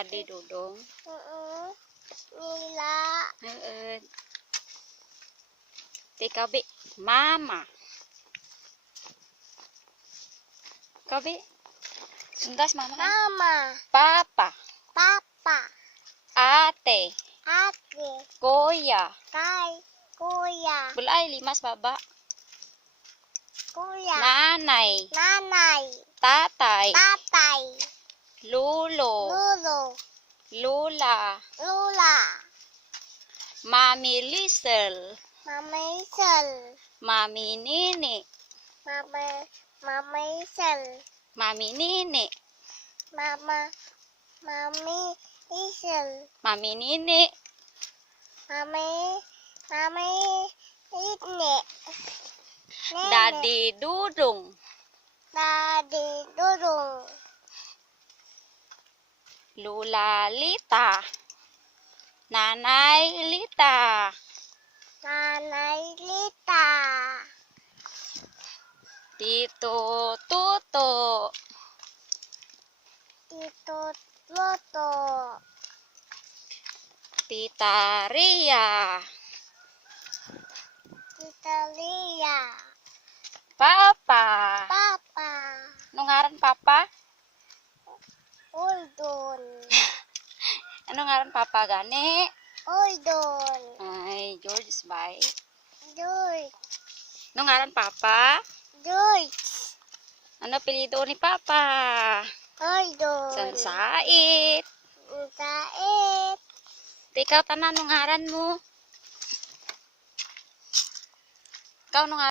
Daddy Dudong. Nila. Ikaw, Bi. Mama. Ikaw, Bi. Sundas, mama. Mama. Papa. Papa. Ate. Ate. Kuya. Kuya. Bulay, limas, baba. Kuya. Nanay. Nanay. Tatay. Tatay. Lulo. Lulo. Lula. Lula. Mami Liesel. Mama Isel. Mami Nini. Mama Isel. Mami Nini. Mami Isel. Mami Nini. Mami Itne. Daddy Dudong. Daddy Dudong. Lula Lita. Nanay Lita. Nanay Lita. Tito Tuto. Tito Loto. Tita Ria. Tita Lia. Papa. Papa. Anong ngaran Papa? Uldon. Anong ngaran Papa gani? Uldon. Ay, George Bay. George. Anong ngaran Papa? George. Ano apelyido ni Papa? Uldon. Sansait. Sait. Ikaw tanan anong ngaran mo? Ikaw anong ngaran?